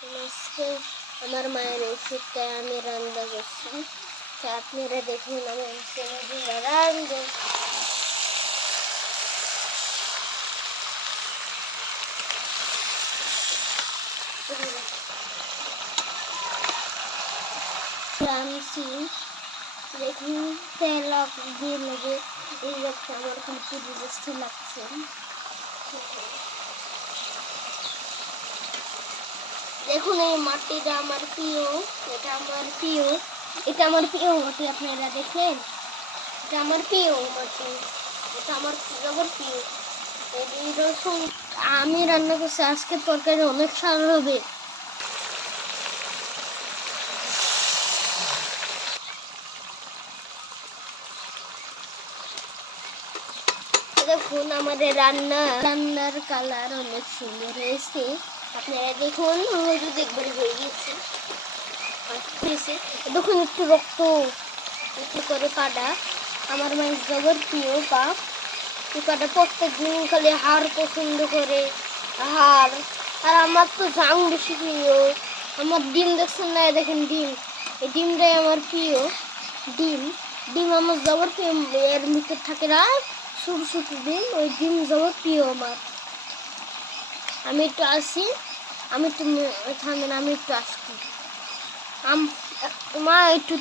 আজকে আমার মায়ের ওষুধটা আমি রান্না করছি, তা আপনারা দেখুন আমি রান্না। রাঁধছি দেখুন তেল দিয়ে নেবে, এই রকম আমার কিন্তু বিরক্তি লাগছে। দেখুন এই মাটিটা আমার প্রিয়, এটা আমার প্রিয়, এটা আমার প্রিয় মাটি। আপনারা দেখেন এটা আমার প্রিয় মাটি, এটা আমার জবর প্রিয়। এই রসুন আমি রান্না করছি, আজকে তরকারি অনেক স্বাদ হবে। দেখুন আমাদের রান্নার কালার অনেক সুন্দর হয়েছে। আপনারা দেখুন হলুদ একবার হয়ে গেছে। দেখুন একটু রক্ত একটু করে কাটা, আমার মায়ের জবর প্রিয় বাপ। কাটা প্রত্যেক দিন খালি হাড় পছন্দ করে, হাড়। আর আমার তো জাং বেশি প্রিয়। আমার ডিম দেখছেন না, দেখেন ডিম, এই ডিমটাই আমার প্রিয়। ডিম ডিম আমার জবর প্রিয়, এর ভিতর থাকে না ছোট ছোট ডিম, ওই ডিম জবর প্রিয় আমার। আমি একটু আসি, আমি একটু থামেন, আমি একটু আসছি। মা একটু